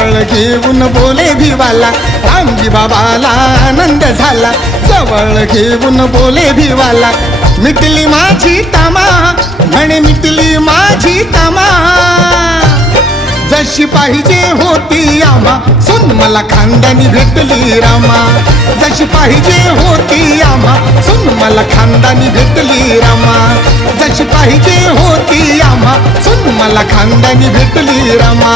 जवळ घेऊन बोले भिवाला, रामजी बाबाला आनंद झाला, जवळ घेऊन बोले भिवाला, मिटली माझी तमा, म्हणे मिटली माझी तमा, जशी पाहिजे होती आम्हा, सुन मला खानदानी भेटली रामा, जशी पाहिजे होती आम्हा, सुन मला खानदानी भेटली रामा, जशी पाहिजे होती आम्हा, सुन मला खानदानी भेटली रामा.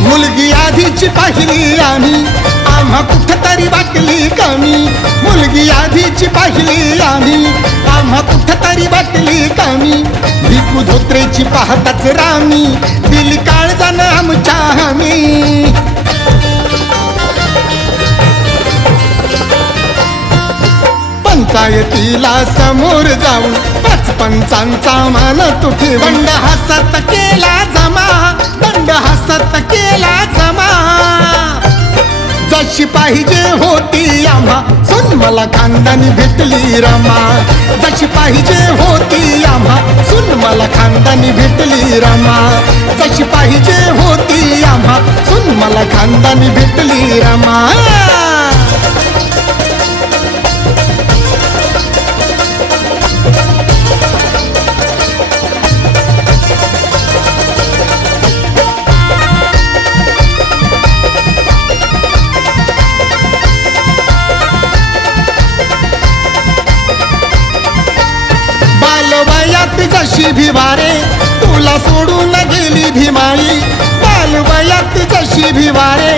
मुलगी आधीची पाहिली आम्ही, आम्हा कुठतरी वाटली कमी, मुलगी आधीची पाहिली आम्ही, आम्हा कुठतरी वाटली कमी, भिकू धोत्रेची पाहताच रामी, दिली काळजानं आमच्या हमी. पंचायतीला समोर जाऊन 5 पंचांचा मान तुठी, दंड हसत केला जमा, दंड हसत केला जमा, जशी पाहिजे होती आम्हा, सुन मला खानदानी भेटली रमा, जशी पाहिजे होती आम्हा, सुन मला खानदानी भेटली रमा, जशी पाहिजे होती आम्हा, सुन मला खानदानी भेटली रमा. बालवयात जशी भिवारे तुला सोडून गेली भीमाई, बालवयात जशी भिवारे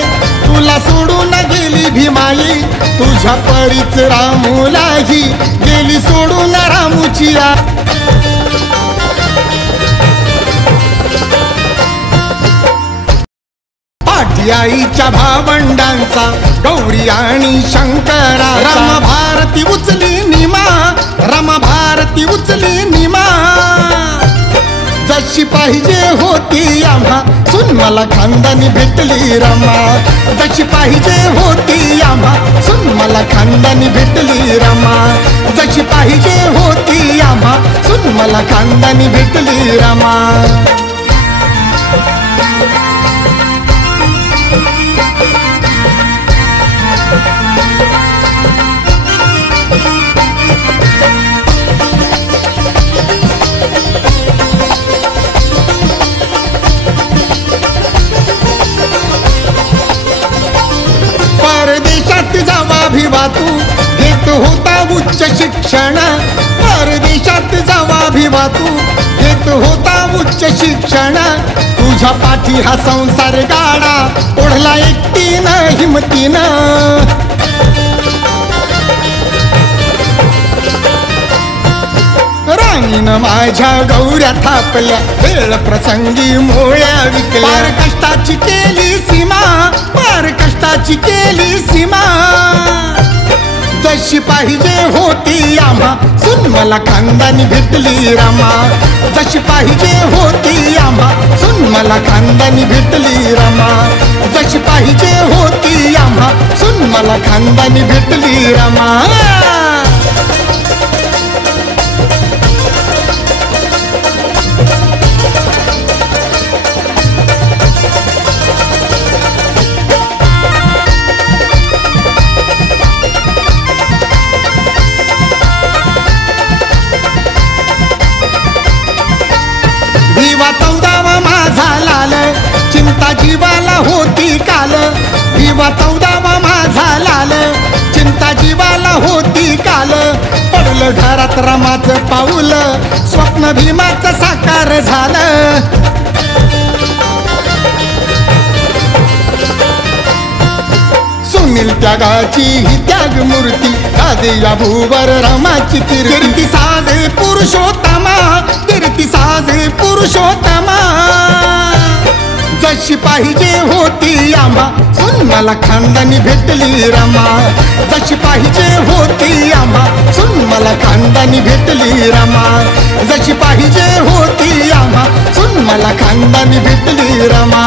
तुला सोडून गेली भीमाई, तुझ्या परीच रामूलाही गेली सोडून रामूची आ. आईच्या भावंडांचा गौरी आणि शंकरा, राम भारती उचली निमा, राम भारती उचली निमा, जशी पाहिजे होती आम्हा, सुन मला खानदानी भेटली रमा, जशी पाहिजे होती आम्हा, सुन मला खानदानी भेटली रमा, जशी पाहिजे होती आम्हा, सुन मला खानदानी भेटली रमा. परदेशात जावा भिवा तू घेत होता उच्च शिक्षण, परदेशात जावा भिवा तू घेत होता उच्च शिक्षण, तुझ्या पाठी हा संसार गाडा ओढला एकटीनं हिमतीनं, राणीनं माझ्या गौऱ्या थापल्या, वेळ प्रसंगी मोळ्या विकल्या, पार कष्टाची केली सीमा, पार कष्टाची केली सीमा, जशी पाहिजे होती आम्हा, सुन मला खानदानी भेटली रमा, जशी पाहिजे होती आम्हा, सुन मला खानदानी भेटली रमा, जशी पाहिजे होती आम्हा, सुन मला खानदानी भेटली रमा. भिवा 14वा माझा लाल, चिंता जीवाला होती काल, भिवा 14वा माझा लाल, चिंता जीवाला होती काल, पडलं घरात रमाचं पाऊल, स्वप्न भीमाचं साकार झालं, सुनील त्यागाची ही त्याग मूर्ती, गाजे या भूवर रमाची कीर्ती, साजे पुरुषोत्तमा, कीर्ती साजे पुरुषोत्तमा, जशी पाहिजे होती आम्हा, सुन मला खानदानी भेटली रमा, जशी पाहिजे होती आम्हा, सुन मला खानदानी भेटली रमा, जशी पाहिजे होती आम्हा सुन मला खानदानी भेटली रमा.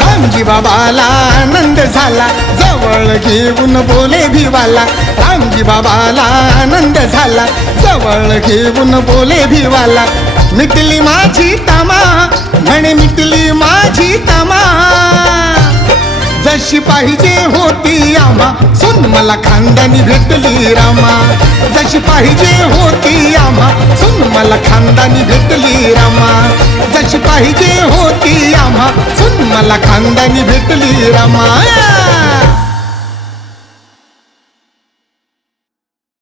रामजी बाबाला आनंद झाला जवळ घेऊन बोले भिवाला. रामजी बाबाला आनंद झाला जवळ घेऊन बोले भिवाला. मिटली माझी तमा म्हणे मिटली माझी तमा. जशी पाहिजे होती आम्हा सुन मला खानदानी भेटली रमा. जशी पाहिजे होती आम्हा सुन मला खानदानी भेटली रमा. जशी पाहिजे होती आम्हा सुन मला खानदानी भेटली रमा.